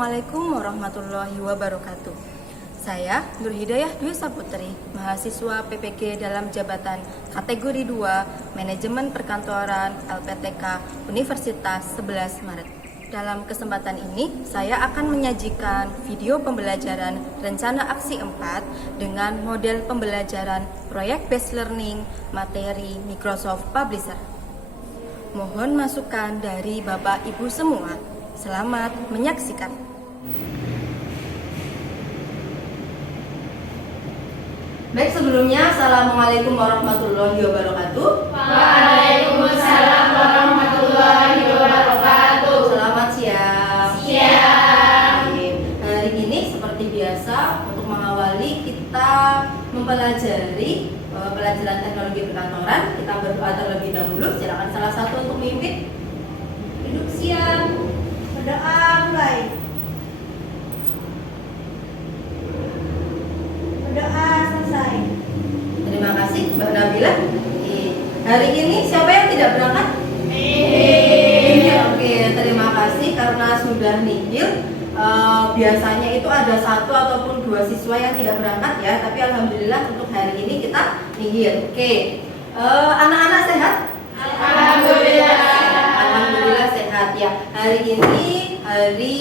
Assalamualaikum warahmatullahi wabarakatuh. Saya Nur Hidayah Dwi Saputri, mahasiswa PPG dalam jabatan kategori 2 Manajemen Perkantoran LPTK Universitas 11 Maret. Dalam kesempatan ini, saya akan menyajikan video pembelajaran rencana aksi 4 dengan model pembelajaran proyek based learning materi Microsoft Publisher. Mohon masukan dari Bapak Ibu semua. Selamat menyaksikan. Baik, sebelumnya Assalamualaikum warahmatullahi wabarakatuh. Waalaikumsalam warahmatullahi wabarakatuh. Selamat siang. Siang. Hari ini seperti biasa untuk mengawali kita mempelajari pelajaran teknologi perkantoran, kita berdoa terlebih dahulu. Silakan salah satu untuk memimpin. Duduk siang. Berdoa mulai. Berdoa selesai. Terima kasih Mbak Nabila. Hari ini siapa yang tidak berangkat? Oke, terima kasih karena sudah nihil. Biasanya itu ada 1 ataupun 2 siswa yang tidak berangkat ya, tapi alhamdulillah untuk hari ini kita nihil. Oke, anak-anak sehat? Alhamdulillah sehat ya. Hari ini hari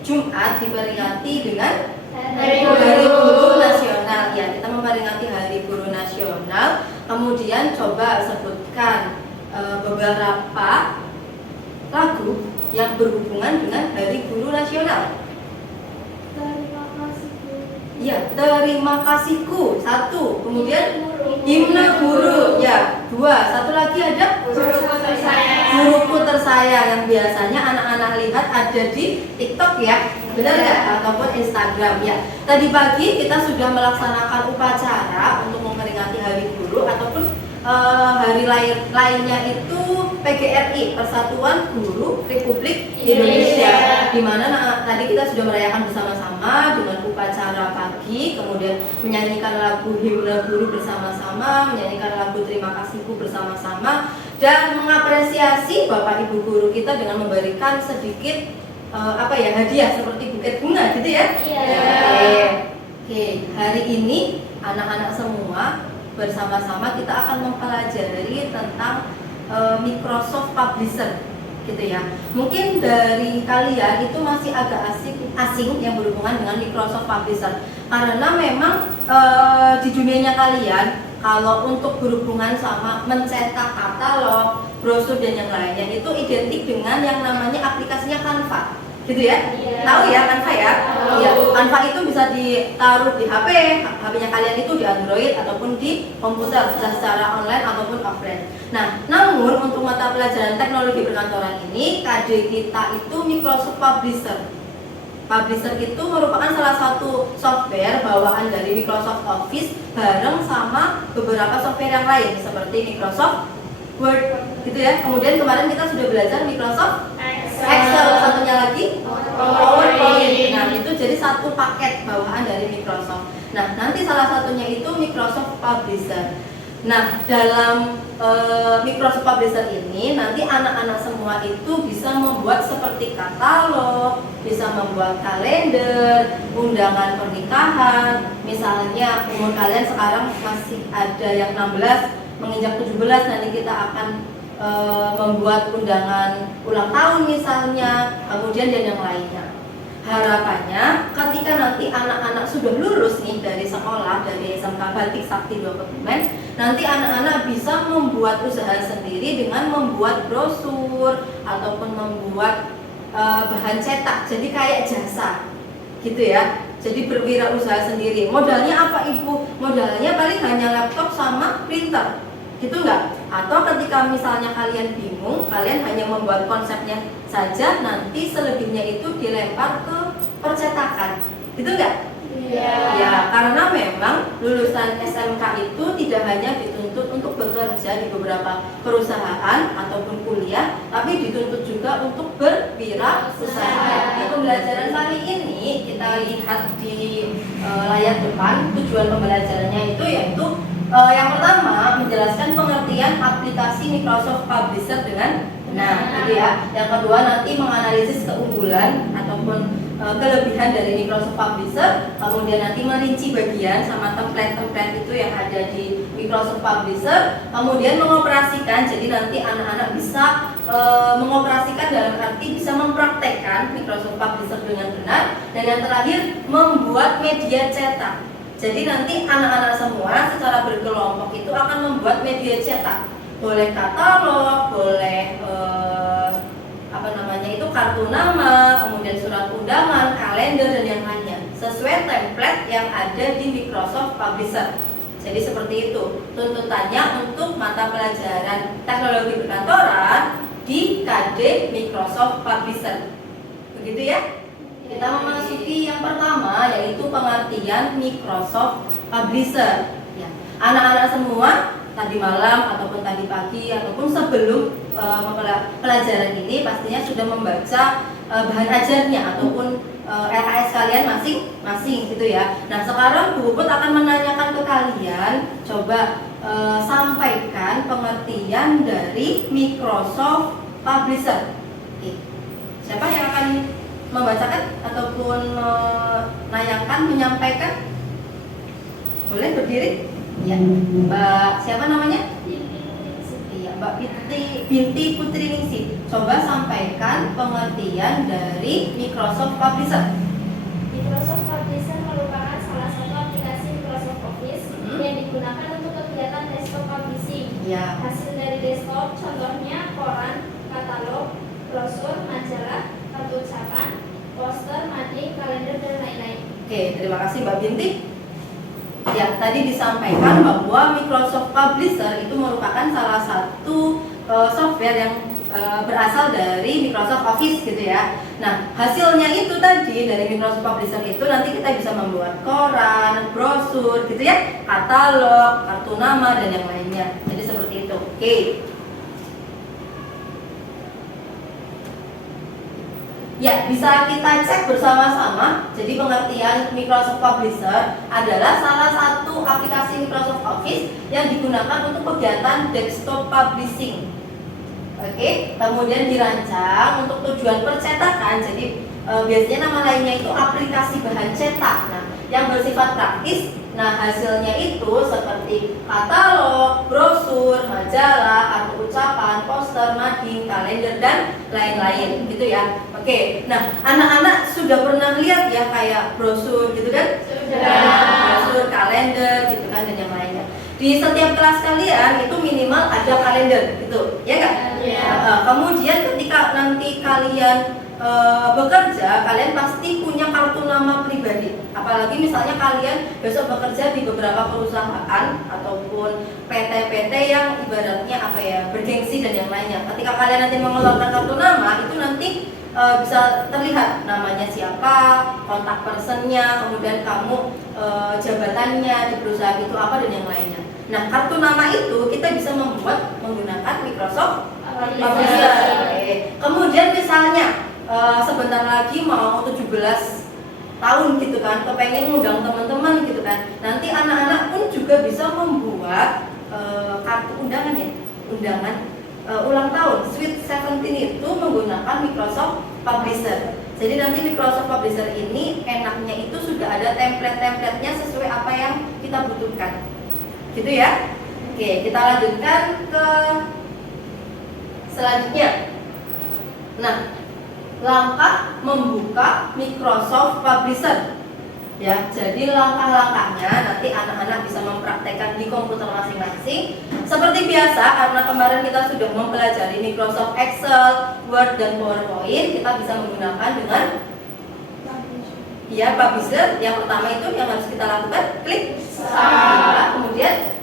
Jumat diperingati dengan Hari Guru Nasional ya. Kita memperingati Hari Guru Nasional. Kemudian coba sebutkan beberapa lagu yang berhubungan dengan Hari Guru Nasional. Terima kasihku. Ya, terima kasihku. 1. Kemudian himne guru. Ya, 2. Satu lagi ada Guruku tersayang. Guruku tersayang yang biasanya anak-anak lihat ada di TikTok ya, benar nggak? Ataupun Instagram ya. Tadi pagi kita sudah melaksanakan upacara untuk memperingati Hari Guru ataupun hari lainnya itu PGRI, Persatuan Guru Republik Indonesia, di mana tadi kita sudah merayakan bersama-sama dengan upacara pagi, kemudian menyanyikan lagu himne guru bersama-sama, menyanyikan lagu terima kasihku bersama-sama, dan mengapresiasi Bapak Ibu guru kita dengan memberikan sedikit hadiah seperti buket bunga gitu ya. Oke, hari ini anak-anak semua bersama-sama kita akan mempelajari tentang Microsoft Publisher gitu ya. Mungkin dari kalian itu masih agak asing yang berhubungan dengan Microsoft Publisher karena memang di dunianya kalian kalau untuk berhubungan sama mencetak katalog, brosur dan yang lainnya itu identik dengan yang namanya aplikasinya Canva, gitu ya? Tahu ya Canva ya? Iya. Canva itu bisa ditaruh di HP-nya kalian itu di Android ataupun di komputer, bisa secara online ataupun offline. Nah, namun untuk mata pelajaran teknologi perkantoran ini, KD kita itu Microsoft Publisher. Publisher itu merupakan salah satu software bawaan dari Microsoft Office bareng sama beberapa software yang lain seperti Microsoft Word gitu ya. Kemudian kemarin kita sudah belajar Microsoft Excel, satunya lagi PowerPoint. Nah, itu jadi satu paket bawaan dari Microsoft. Nah, nanti salah satunya itu Microsoft Publisher. Nah, dalam Microsoft Publisher ini nanti anak-anak semua itu bisa membuat seperti katalog, bisa membuat kalender, undangan pernikahan. Misalnya umur kalian sekarang masih ada yang 16, menginjak 17, nanti kita akan membuat undangan ulang tahun misalnya, kemudian dan yang lainnya. Harapannya ketika nanti anak-anak sudah lulus nih dari sekolah, dari SMK Batik Sakti 2 Kebumen, nanti anak-anak bisa membuat usaha sendiri dengan membuat brosur ataupun membuat bahan cetak, jadi kayak jasa gitu ya. Jadi berwirausaha sendiri. Modalnya apa Ibu? Modalnya paling hanya laptop sama printer, gitu enggak? Atau ketika misalnya kalian bingung, kalian hanya membuat konsepnya saja, nanti selebihnya itu dilempar ke percetakan, gitu enggak? Ya, karena memang lulusan SMK itu tidak hanya dituntut untuk bekerja di beberapa perusahaan ataupun kuliah, tapi dituntut juga untuk berwirausaha. Di pembelajaran kali ini kita lihat di layar depan, tujuan pembelajarannya itu yaitu yang pertama menjelaskan pengertian aplikasi Microsoft Publisher dengan benar, gitu ya. Yang kedua nanti menganalisis keunggulan ataupun kelebihan dari Microsoft Publisher, kemudian nanti merinci bagian sama template-template itu yang ada di Microsoft Publisher, kemudian mengoperasikan. Jadi nanti anak-anak bisa mengoperasikan dalam arti bisa mempraktekkan Microsoft Publisher dengan benar, dan yang terakhir membuat media cetak. Jadi nanti anak-anak semua secara berkelompok itu akan membuat media cetak. Boleh katalog, boleh kartu nama, kemudian surat undangan, kalender, dan yang lainnya sesuai template yang ada di Microsoft Publisher. Jadi seperti itu tuntutannya untuk mata pelajaran teknologi perkantoran di KD Microsoft Publisher. Begitu ya. Kita memasuki yang pertama, yaitu pengertian Microsoft Publisher. Ya. Anak-anak semua tadi malam ataupun tadi pagi ataupun sebelum pelajaran ini pastinya sudah membaca bahan ajarnya ataupun LKS kalian masing-masing gitu ya. Nah, sekarang Bu Puput akan menanyakan ke kalian, coba sampaikan pengertian dari Microsoft Publisher. Oke. Siapa yang akan membacakan ataupun menyampaikan? Boleh berdiri? Ya, Mbak siapa namanya? Iya, Mbak Binti Putri Ningsih. Coba sampaikan pengertian dari Microsoft Publisher. Microsoft Publisher merupakan salah satu aplikasi Microsoft Office yang digunakan untuk kegiatan desktop publishing. Ya. Hasil dari desktop contohnya koran, katalog, brosur, majalah, kartu ucapan, poster, mading, kalender, dan lain-lain. Oke, terima kasih Mbak Binti. Ya, tadi disampaikan bahwa Microsoft Publisher itu merupakan salah satu software yang berasal dari Microsoft Office gitu ya. Nah, hasilnya itu tadi dari Microsoft Publisher itu nanti kita bisa membuat koran, brosur gitu ya, katalog, kartu nama, dan yang lainnya. Jadi seperti itu. Oke. Ya, bisa kita cek bersama-sama. Jadi pengertian Microsoft Publisher adalah salah satu aplikasi Microsoft Office yang digunakan untuk kegiatan desktop publishing. Oke, kemudian dirancang untuk tujuan percetakan. Jadi biasanya nama lainnya itu aplikasi bahan cetak. Nah, yang bersifat praktis. Nah, hasilnya itu seperti katalog, brosur, majalah, kartu ucapan, poster, mading, kalender, dan lain-lain gitu ya. Oke, nah anak-anak sudah pernah lihat ya kayak brosur gitu kan? Sudah. Brosur, kalender gitu kan, dan yang lainnya. Di setiap kelas kalian itu minimal ada kalender gitu, ya nggak? Iya. Kemudian ketika nanti kalian bekerja, kalian pasti punya kartu nama pribadi. Apalagi misalnya kalian besok bekerja di beberapa perusahaan ataupun PT-PT yang ibaratnya bergengsi dan yang lainnya. Ketika kalian nanti mengeluarkan kartu nama, itu nanti bisa terlihat namanya siapa, kontak personnya, kemudian kamu jabatannya di perusahaan itu apa, dan yang lainnya. Nah, kartu nama itu kita bisa membuat menggunakan Microsoft Publisher. Kemudian misalnya sebentar lagi mau 17 tahun gitu kan, kepengen ngundang teman-teman gitu kan. Nanti anak-anak pun juga bisa membuat kartu undangan ya, undangan ulang tahun Sweet 17 itu menggunakan Microsoft Publisher. Jadi nanti Microsoft Publisher ini enaknya itu sudah ada template-templatenya sesuai apa yang kita butuhkan. Gitu ya. Oke, kita lanjutkan ke selanjutnya. Nah, langkah membuka Microsoft Publisher. Ya, jadi langkah-langkahnya nanti anak-anak bisa mempraktekkan di komputer masing-masing. Seperti biasa, karena kemarin kita sudah mempelajari Microsoft Excel, Word, dan PowerPoint, kita bisa menggunakan dengan Publisher. Yang pertama itu yang harus kita lakukan, klik Start, kemudian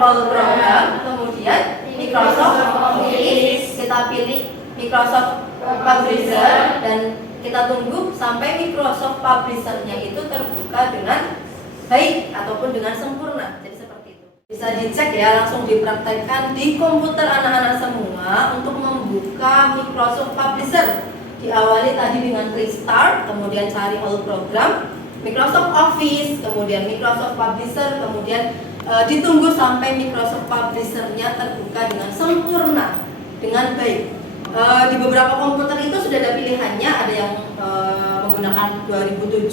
All Program, kemudian Microsoft Office, kita pilih Microsoft Publisher, dan kita tunggu sampai Microsoft Publisher-nya itu terbuka dengan baik ataupun dengan sempurna. Jadi seperti itu. Bisa dicek ya, langsung dipraktekkan di komputer anak-anak semua untuk membuka Microsoft Publisher. Diawali tadi dengan klik Start, kemudian cari All Program, Microsoft Office, kemudian Microsoft Publisher, kemudian ditunggu sampai Microsoft Publisher-nya terbuka dengan sempurna, dengan baik. Di beberapa komputer itu sudah ada pilihannya, ada yang menggunakan 2007,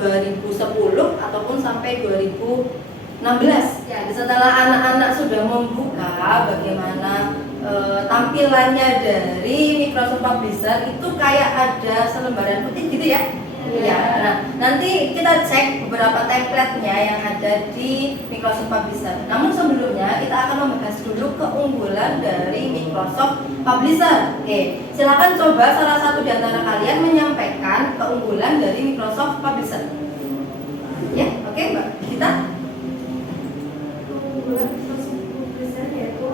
2010 ataupun sampai 2016. Ya, setelah anak-anak sudah membuka bagaimana tampilannya dari Microsoft Publisher, itu kayak ada selembaran putih gitu ya. Ya, nah nanti kita cek beberapa template-nya yang ada di Microsoft Publisher. Namun sebelumnya kita akan membahas dulu keunggulan dari Microsoft Publisher. Oke, silakan coba salah satu di antara kalian menyampaikan keunggulan dari Microsoft Publisher. Ya, oke Mbak Kita. Keunggulan Microsoft Publisher yaitu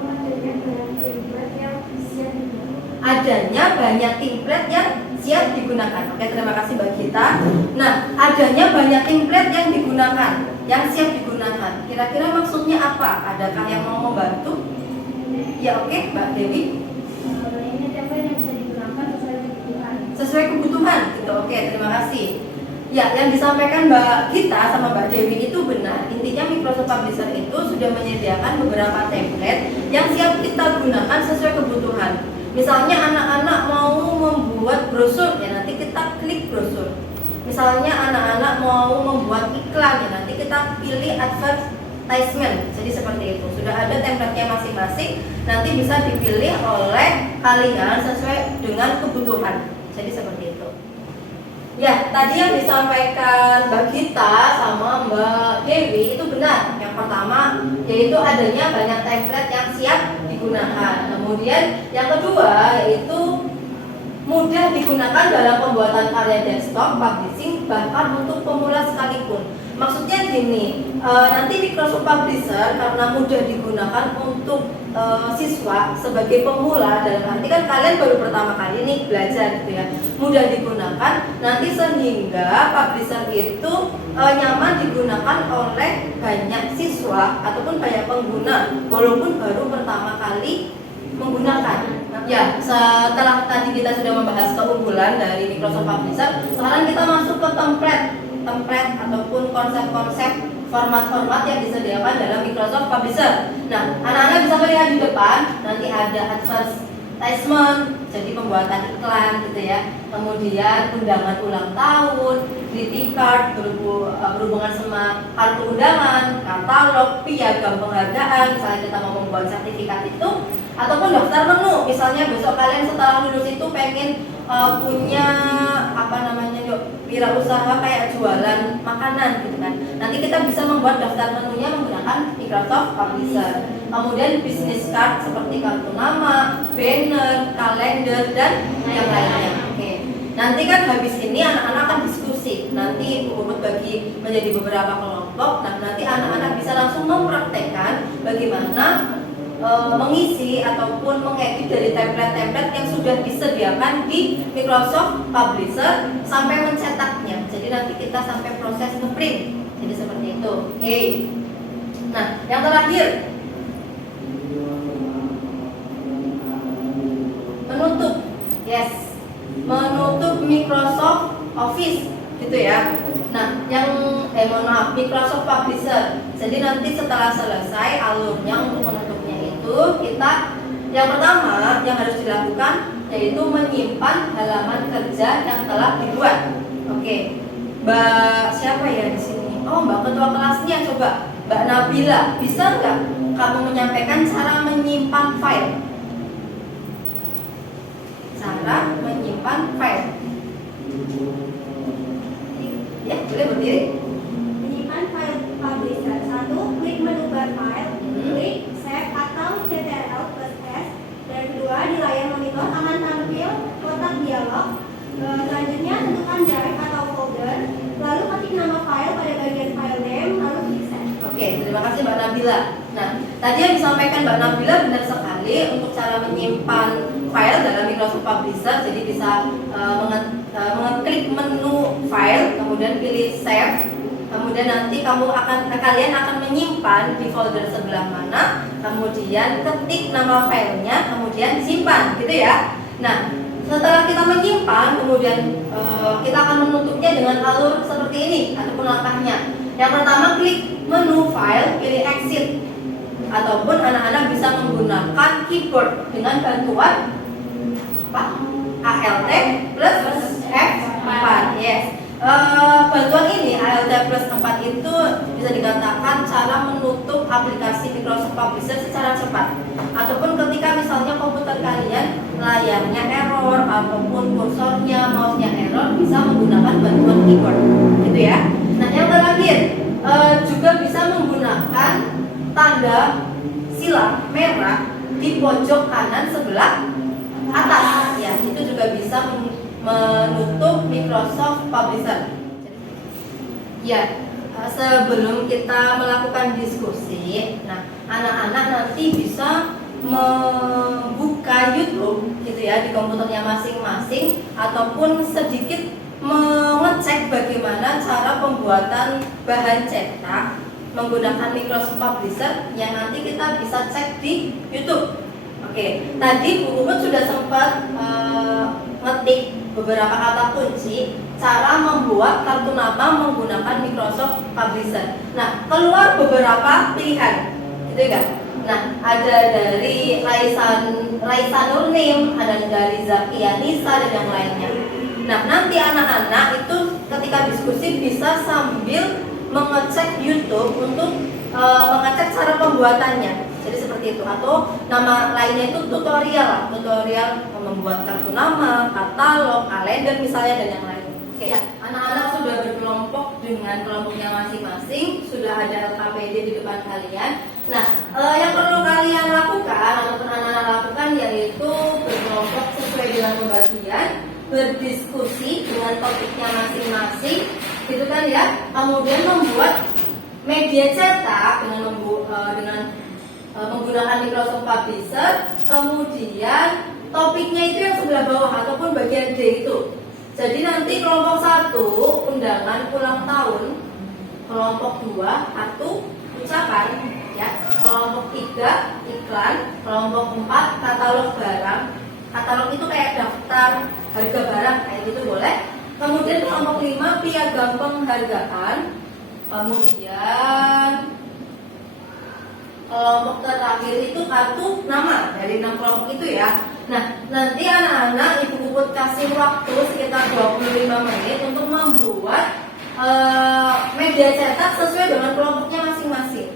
adanya banyak template yang siap digunakan. Oke, terima kasih Mbak Gita. Nah, adanya banyak template yang digunakan, yang siap digunakan. Kira-kira maksudnya apa? Adakah yang mau membantu? Ya, oke, Mbak Dewi. Ini template yang bisa digunakan sesuai kebutuhan. Sesuai kebutuhan, gitu. Oke, terima kasih. Ya, yang disampaikan Mbak Gita sama Mbak Dewi itu benar. Intinya Microsoft Publisher itu sudah menyediakan beberapa template yang siap kita gunakan sesuai kebutuhan. Misalnya anak-anak mau membuat brosur, ya nanti kita klik brosur. Misalnya anak-anak mau membuat iklan, ya nanti kita pilih advertisement. Jadi seperti itu. Sudah ada template-nya masing-masing, nanti bisa dipilih oleh kalian sesuai dengan kebutuhan. Jadi seperti itu. Ya, tadi yang disampaikan Mbak Gita sama Mbak Dewi itu benar. Yang pertama yaitu adanya banyak template yang siap digunakan. Kemudian yang kedua yaitu mudah digunakan dalam pembuatan karya desktop, publishing, bahkan untuk pemula sekalipun. Maksudnya gini, nanti Microsoft Publisher karena mudah digunakan untuk siswa sebagai pemula, dalam arti kan kalian baru pertama kali nih belajar gitu ya, mudah digunakan nanti sehingga Publisher itu nyaman digunakan oleh banyak siswa ataupun banyak pengguna walaupun baru pertama kali menggunakan. Ya, setelah tadi kita sudah membahas keunggulan dari Microsoft Publisher, sekarang kita masuk ke template ataupun konsep-konsep format-format yang disediakan dalam Microsoft Publisher. Nah, anak-anak bisa melihat di depan, nanti ada advertisement, jadi pembuatan iklan gitu ya. Kemudian undangan ulang tahun, greeting card berhubungan sama kartu undangan, katalog, piagam penghargaan, misalnya kita mau membuat sertifikat itu, ataupun daftar menu. Misalnya besok kalian setelah lulus itu pengen punya wirausaha kayak jualan makanan gitu kan. Nanti kita bisa membuat daftar menunya menggunakan Microsoft Publisher. Kemudian business card seperti kartu nama, banner, kalender dan yang lainnya. Oke. Nanti kan habis ini anak-anak akan diskusi. Nanti urut bagi menjadi beberapa kelompok. Nah, nanti anak-anak bisa langsung mempraktekkan bagaimana mengisi ataupun mengedit dari template-template yang sudah disediakan di Microsoft Publisher sampai mencetaknya. Jadi nanti kita sampai proses ngeprint. Jadi seperti itu. Oke. Nah, yang terakhir, menutup. Yes. Menutup Microsoft Office gitu ya. Nah, Microsoft Publisher. Jadi nanti setelah selesai alurnya untuk menutupnya itu, kita yang pertama yang harus dilakukan yaitu menyimpan halaman kerja yang telah dibuat. Oke. Mbak siapa ya di sini? Oh, Mbak ketua kelasnya, coba Mbak Nabila, bisa nggak kamu menyampaikan cara menyimpan file? Cara menyimpan file. Ya, boleh berdiri. Menyimpan file Publisher. 1. Klik menu bar file, klik save atau ctrl plus s. Dan kedua, di layar monitor akan tampil kotak dialog. Selanjutnya tentukan drive atau folder, lalu ketik nama file pada bagian file name, lalu klik save. Oke, terima kasih Mbak Nabila. Nah, tadi yang disampaikan Mbak Nabila benar sekali untuk cara menyimpan file dalam Microsoft Publisher. Jadi bisa mengeklik menu file, kemudian pilih save. Kemudian nanti kalian akan menyimpan di folder sebelah mana, kemudian ketik nama filenya, kemudian simpan, gitu ya. Nah, setelah kita menyimpan, kemudian kita akan menutupnya dengan alur seperti ini ataupun langkahnya. Yang pertama, klik menu file, pilih exit, ataupun anak-anak bisa menggunakan keyboard dengan bantuan apa? ALT plus F4. Yes. Bantuan ini ALT plus 4 itu bisa dikatakan cara menutup aplikasi Microsoft Publisher secara cepat. Ataupun ketika misalnya komputer kalian layarnya error ataupun kursornya, mouse-nya error, bisa menggunakan bantuan keyboard, gitu ya. Nah, yang terakhir juga bisa menggunakan tanda silang merah di pojok kanan sebelah atas. Ya, itu juga bisa menutup Microsoft Publisher. Ya, sebelum kita melakukan diskusi, nah anak-anak nanti bisa membuka YouTube gitu ya di komputernya masing-masing ataupun sedikit mengecek bagaimana cara pembuatan bahan cetak menggunakan Microsoft Publisher yang nanti kita bisa cek di YouTube. Oke, tadi Bu Puput sudah sempat ngetik beberapa kata kunci cara membuat kartu nama menggunakan Microsoft Publisher. Nah, keluar beberapa pilihan, gitu kan? Nah, ada dari Raisa Nurnim, ada dari Zakia Nisa dan yang lainnya. Nah, nanti anak-anak itu ketika diskusi bisa sambil mengecek YouTube untuk mengecek cara pembuatannya. Jadi seperti itu, atau nama lainnya itu tutorial membuat kartu nama, katalog, kalender misalnya dan yang lain. Oke, ya, anak-anak sudah berkelompok dengan kelompoknya masing-masing, sudah ada LKPD di depan kalian. Nah, yang perlu kalian lakukan ataupun anak-anak lakukan yaitu berkelompok sesuai dengan pembagian, berdiskusi dengan topiknya masing-masing, gitu kan ya. Kemudian membuat media cetak dengan menggunakan Microsoft Publisher, kemudian topiknya itu yang sebelah bawah ataupun bagian D itu. Jadi nanti kelompok 1 undangan ulang tahun, kelompok 2 kartu ucapan, ya, kelompok 3 iklan, kelompok 4 katalog barang. Katalog itu kayak daftar harga barang kayak gitu boleh. Kemudian kelompok 5 piagam penghargaan. Kemudian kelompok terakhir itu kartu nama dari 6 kelompok itu ya. Nah, nanti anak-anak Ibu Puput kasih waktu sekitar 25 menit untuk membuat media cetak sesuai dengan kelompoknya masing-masing.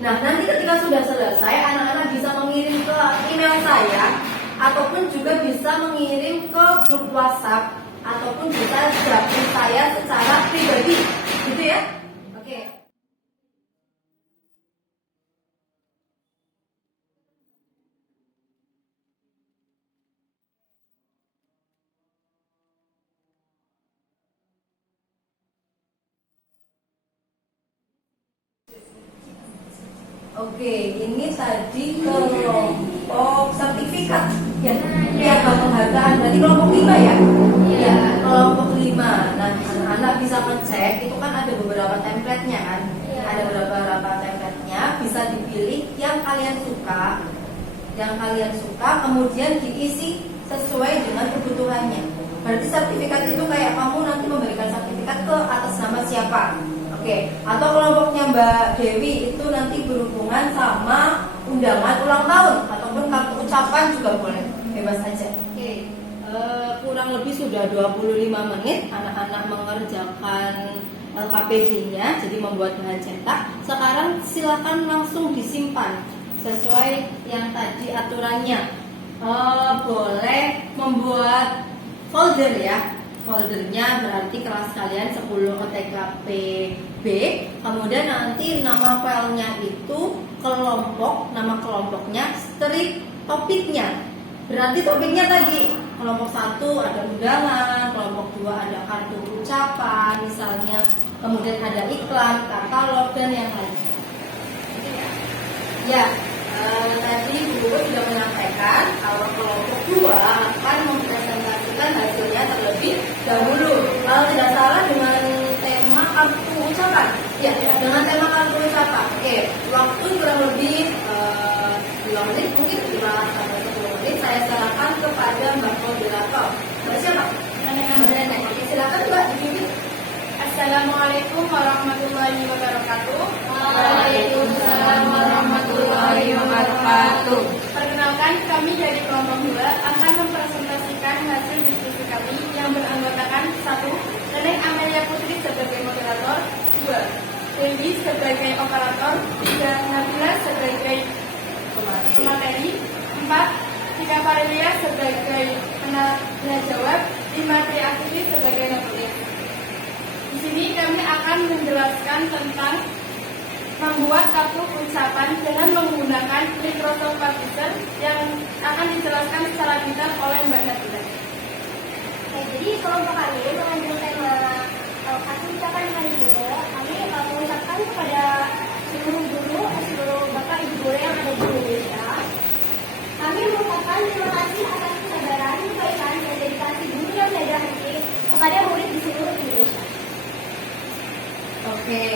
Nah, nanti ketika sudah selesai, anak-anak bisa mengirim ke email saya ataupun juga bisa mengirim ke grup WhatsApp ataupun bisa japri saya secara pribadi, gitu ya. Oke. Oke, ini tadi kelompok sertifikat ya, piagam penghargaan. Berarti kelompok 5 ya? Iya, kelompok 5. Nah, anak-anak bisa ngecek, itu kan ada beberapa template-nya kan? Ada beberapa template-nya, bisa dipilih yang kalian suka, kemudian diisi sesuai dengan kebutuhannya. Berarti sertifikat itu kayak kamu nanti memberikan sertifikat ke atas nama siapa? Oke, atau kelompoknya Mbak Dewi itu nanti berhubungan sama undangan ulang tahun ataupun kartu ucapan juga boleh, bebas aja. Oke, kurang lebih sudah 25 menit anak-anak mengerjakan LKPD-nya, jadi membuat bahan cetak. Sekarang silakan langsung disimpan sesuai yang tadi aturannya. Boleh membuat folder ya. Foldernya berarti kelas kalian 10 TKP B. Kemudian nanti nama filenya itu kelompok, nama kelompoknya, strip topiknya. Berarti topiknya tadi kelompok 1 ada undangan, kelompok 2 ada kartu ucapan misalnya, kemudian ada iklan, katalog dan yang lain. Ya, tadi Bu sudah menyampaikan kalau kelompok 2 akan mempresentasikan hasilnya terlebih dahulu. Kalau tidak salah dengan tema kartu ucapan. Ya, dengan tema kartu ucapan. Oke, waktu kurang lebih 2 menit, mungkin 5-10 menit. Saya silakan kepada Mbak Moderator. Mbak siapa? Mbak Nenek. Oke, silakan Mbak dipimpin. Assalamualaikum warahmatullahi wabarakatuh. Waalaikumsalam warahmatullahi wabarakatuh. Perkenalkan, kami dari kelompok 2 akan mempresentasikan hasil diskusi kami yang beranggotakan 1. Neneng Amelia Putri sebagai moderator, 2. Dewi sebagai operator, 3. Nabila sebagai pemateri, 4. Tika Farelia sebagai penanya jawab, 5. Tri Astuti sebagai penulis. Di sini kami akan menjelaskan tentang membuat kartu ucapan dengan menggunakan Microsoft Publisher yang akan dijelaskan secara detail oleh Mbak Nabila. Oke, jadi kelompok kami mengambil tema kartu ucapan hari guru. Kami mengucapkan kepada seluruh guru, seluruh bapak ibu guru yang ada di Indonesia. Kami mengucapkan terima kasih atas kesabaran, kebaikan, dan dedikasi guru yang belajar hati kepada murid di seluruh Indonesia. Oke.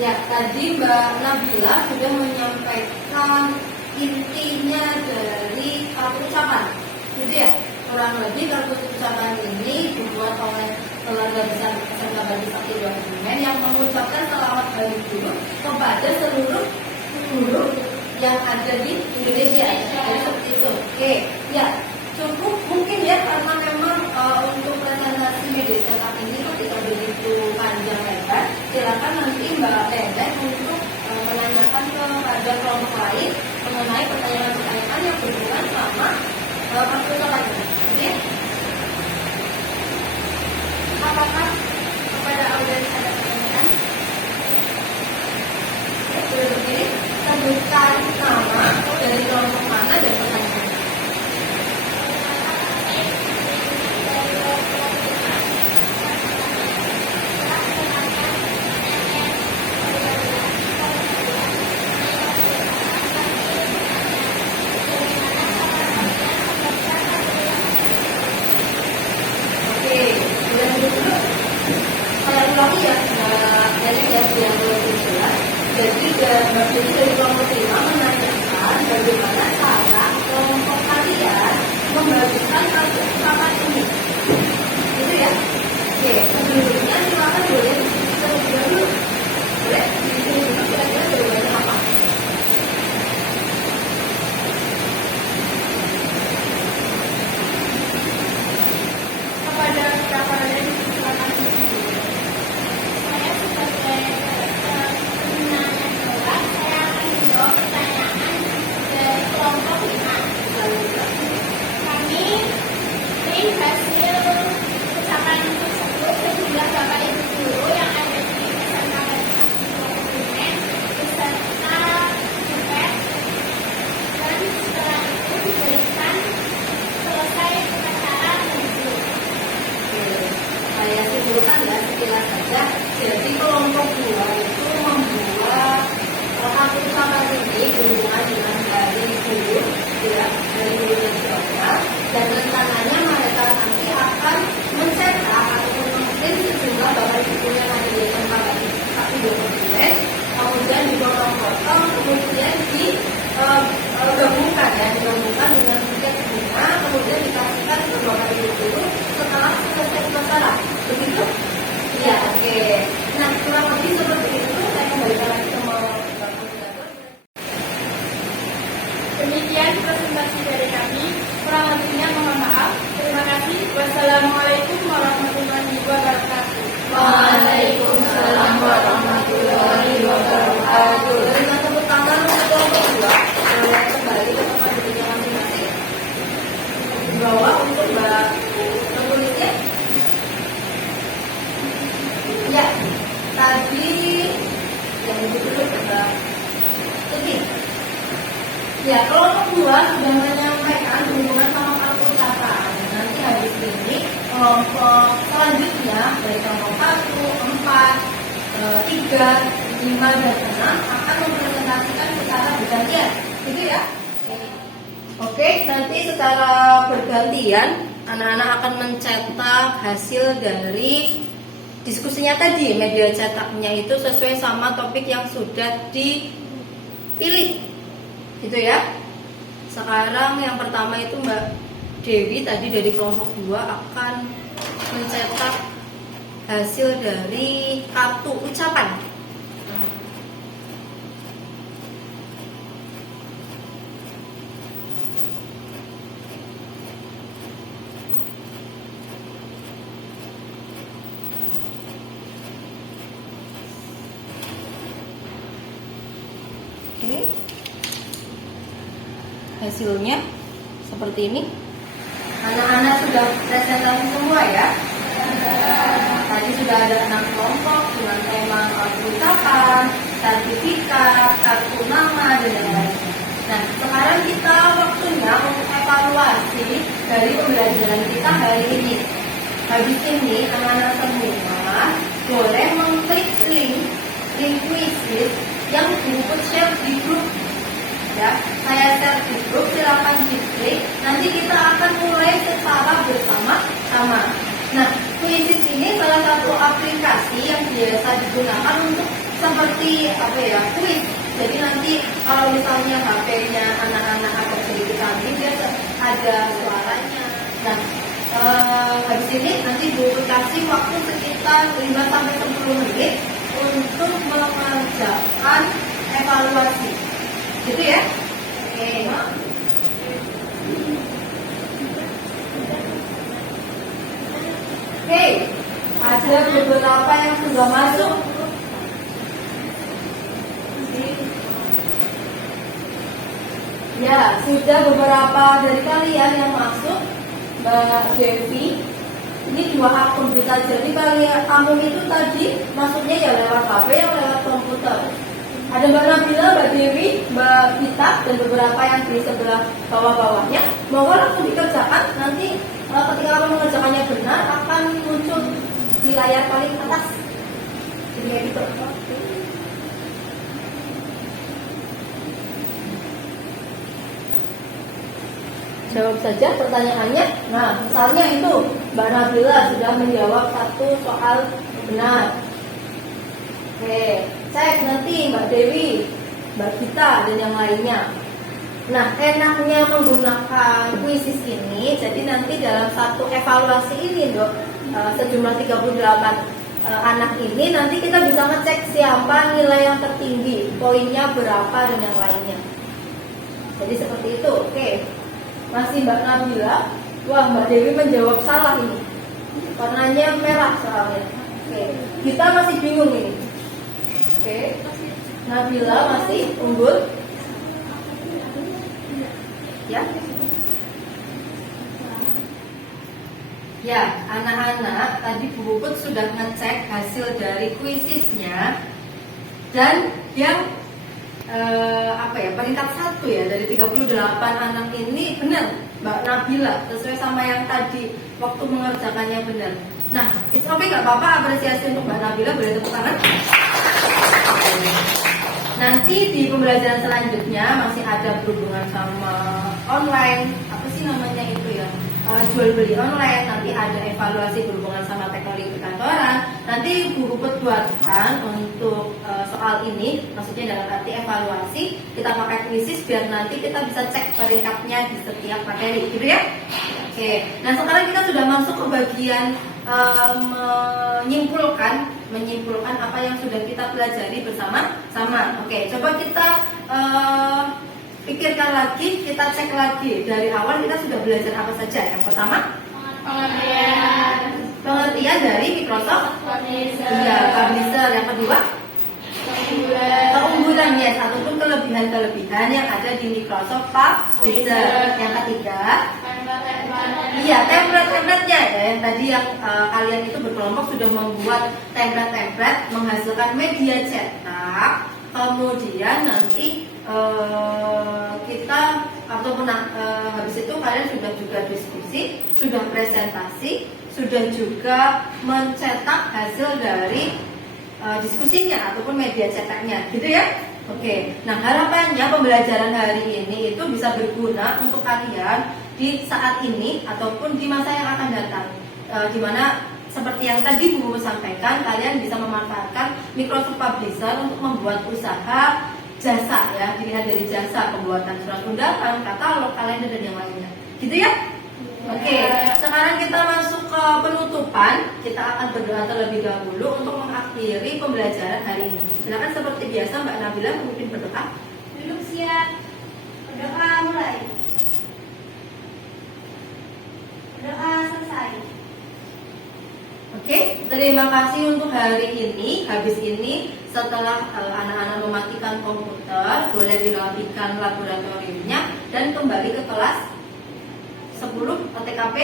Ya, tadi Mbak Nabila sudah menyampaikan intinya dari kartu ucapan, gitu ya. Kurang lebih kartu ucapan ini dibuat oleh keluarga besar SMK Bagri Sakti Dua Kebumen yang mengucapkan selamat hari guru kepada seluruh guru yang ada di Indonesia. Jadi seperti itu. Oke, ya cukup mungkin ya karena memang untuk presentasi media cetak ini tidak begitu panjang lebar. Silakan nanti Mbak Nenek untuk menanyakan kepada kelompok lain mengenai pertanyaan-pertanyaan yang berhubungan sama kartu ucapan ini. Ya. Apakah kepada audiens ada pertanyaan? Ya, sudah begini, sebutkan nama dari kelompok mana dan pertanyaan. Oke, ulang dulu. Saya ulangi ya, dari yang belum jelas. Jadi dari kelompok 5 menanyakan bagaimana cara kelompok kalian membagikan kartu ucapan ini. Gitu ya. Oke, sebelumnya silakan boleh terlebih dahulu. Boleh? Di sini dulu kira-kira jawabannya apa? Kepada Tika Farelia disilakan. Saya sebagai penanya jawab, saya akan menjawab pertanyaan dari kelompok 5. Kami print hasil ucapan tersebut sejumlah bapak ibu guru yang ada di SMK Bagri Sakti Dua Kebumen beserta buket, dan setelah itu diberikan selesai upacara menuju. Saya simpulkan ya sekilas saja. Jadi kelompok 2 itu membuat kartu ucapan ini berhubungan dengan hari guru, ya, dari guru dan siswa. Dan rencananya mereka nanti akan mencetak ataupun mengprint sejumlah bapak ibu yang ada di SMK Bagri Sakti Dua Kebumen, kemudian dipotong-potong, kemudian digabungkan dengan buket bunga, kemudian dikasihkan ke bapak ibu guru setelah selesai upacara. Begitu? Ya, oke. Nah, kurang lebih seperti itu. Saya kembalikan lagi ke Bapak Moderator. Demikian presentasi dari kami. Kurang lebihnya mohon maaf. Terima kasih. Wassalamualaikum warahmatullahi wabarakatuh. Waalaikumsalam warahmatullahi wabarakatuh. Dengan tepuk tangan untuk kelompok 2, saya kembali ke tempat duduknya masing-masing. Di bawah untuk Mbak penulisnya. Ya, tadi yang itu dulu Mbak Tuti. Ya, kelompok 2 sudah menyampaikan hubungan sama kartu ucapan. Nanti habis ini kelompok selanjutnya dari kelompok 1, 4, 3, 5, dan 6 akan mempresentasikan secara bergantian. Gitu ya? Oke, nanti secara bergantian anak-anak akan mencetak hasil dari diskusinya tadi. Media cetaknya itu sesuai sama topik yang sudah dipilih. Gitu ya. Sekarang yang pertama itu Mbak Dewi tadi dari kelompok 2 akan mencetak hasil dari kartu ucapan. Oke. Hasilnya seperti ini. Anak-anak sudah presentasi semua ya. Tadi sudah ada 6 kelompok dengan tema ucapan, sertifikat, kartu nama, dan lain-lain. Nah, sekarang kita waktunya untuk evaluasi dari pembelajaran kita hari ini. Habis ini anak-anak semua boleh mengklik link quizzes yang Buput share di grup. Ya, saya share di grup, silakan diklik. Nanti kita akan mulai secara bersama-sama. Nah, quizzes ini salah satu aplikasi yang biasa digunakan untuk seperti quiz. Jadi nanti kalau misalnya HP-nya anak-anak agak sedikit canggih, dia ada suaranya. Nah, habis ini nanti Bu kasih waktu sekitar 5-10 menit untuk mengerjakan evaluasi. Gitu ya? Oke. Oke, ada beberapa yang sudah masuk. Ya, sudah beberapa dari kalian yang masuk. Mbak Devi, ini 2 akun bisa jadi kamu itu tadi masuknya ya lewat HP, yang lewat komputer. Ada Mbak Nabila, Mbak Dewi, Mbak Gita, dan beberapa yang di sebelah bawah-bawahnya. Mohon langsung dikerjakan. Nanti ketika kamu mengerjakannya benar akan muncul di layar paling atas. Jadi kayak gitu. Jawab saja pertanyaannya. Nah, misalnya itu Mbak Nabila sudah menjawab 1 soal benar. Oke, cek nanti Mbak Dewi, Mbak Gita, dan yang lainnya. Nah, enaknya menggunakan quizzes ini, jadi nanti dalam satu evaluasi ini dok, sejumlah 38 anak ini, nanti kita bisa ngecek siapa nilai yang tertinggi, poinnya berapa, dan yang lainnya. Jadi seperti itu. Oke. Masih Mbak Nabila. Wah, Mbak Dewi menjawab salah ini. Warnanya merah soalnya. Oke. Kita masih bingung ini. Oke. Nabila masih unggul. Ya. Ya, anak-anak tadi Bu Puput sudah ngecek hasil dari kuisisnya. Dan yang peringkat 1 ya dari 38 anak ini benar Mbak Nabila, sesuai sama yang tadi waktu mengerjakannya benar. Nah, it's okay, nggak apa-apa, apresiasi untuk Mbak Nabila, boleh tepuk tangan. Nanti di pembelajaran selanjutnya masih ada berhubungan sama online, apa sih namanya itu ya, jual beli online. Nanti ada evaluasi berhubungan sama teknologi kantoran. Nanti Bu Puput buatkan untuk soal ini, maksudnya dalam arti evaluasi, kita pakai quizzes biar nanti kita bisa cek peringkatnya di setiap materi, gitu ya. Oke, nah sekarang kita sudah masuk ke bagian menyimpulkan apa yang sudah kita pelajari bersama-sama. Oke, coba kita pikirkan lagi, kita cek lagi dari awal kita sudah belajar apa saja. Yang pertama, pengertian dari Microsoft Publisher. Yang kedua, keunggulan ya, ataupun kelebihan-kelebihan yang ada di Microsoft Publisher. Yang ketiga, template-templatenya ya, yang tadi yang kalian itu berkelompok sudah membuat template-template menghasilkan media cetak. Kemudian nanti kita ataupun habis itu kalian sudah juga diskusi, sudah presentasi, sudah juga mencetak hasil dari diskusinya ataupun media cetaknya, gitu ya. Oke, nah harapannya pembelajaran hari ini itu bisa berguna untuk kalian di saat ini ataupun di masa yang akan datang, dimana seperti yang tadi Bu sampaikan, kalian bisa memanfaatkan Microsoft Publisher untuk membuat usaha jasa ya, dilihat dari jasa pembuatan surat undangan, katalog, kalender, dan yang lainnya, gitu ya. Oke, sekarang kita masuk ke penutupan. Kita akan berdoa terlebih dahulu untuk mengakhiri pembelajaran hari ini. Silakan seperti biasa Mbak Nabila memimpin berdoa. Duduk siap. Berdoa mulai. Berdoa selesai. Oke, terima kasih untuk hari ini. Habis ini setelah anak-anak mematikan komputer, boleh dirapikan laboratoriumnya dan kembali ke kelas 10 TKP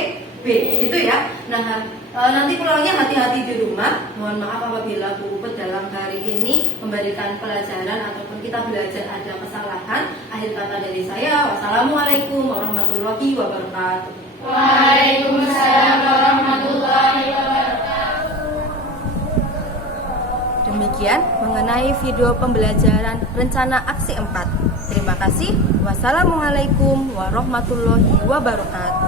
B, gitu ya. Nah, nanti pulangnya hati-hati di rumah. Mohon maaf apabila Bu Upet dalam hari ini memberikan pelajaran ataupun kita belajar ada kesalahan. Akhir kata dari saya, wassalamualaikum warahmatullahi wabarakatuh. Waalaikumsalam warahmatullahi wabarakatuh. Demikian mengenai video pembelajaran rencana aksi 4. Terima kasih. Wassalamualaikum warahmatullahi wabarakatuh.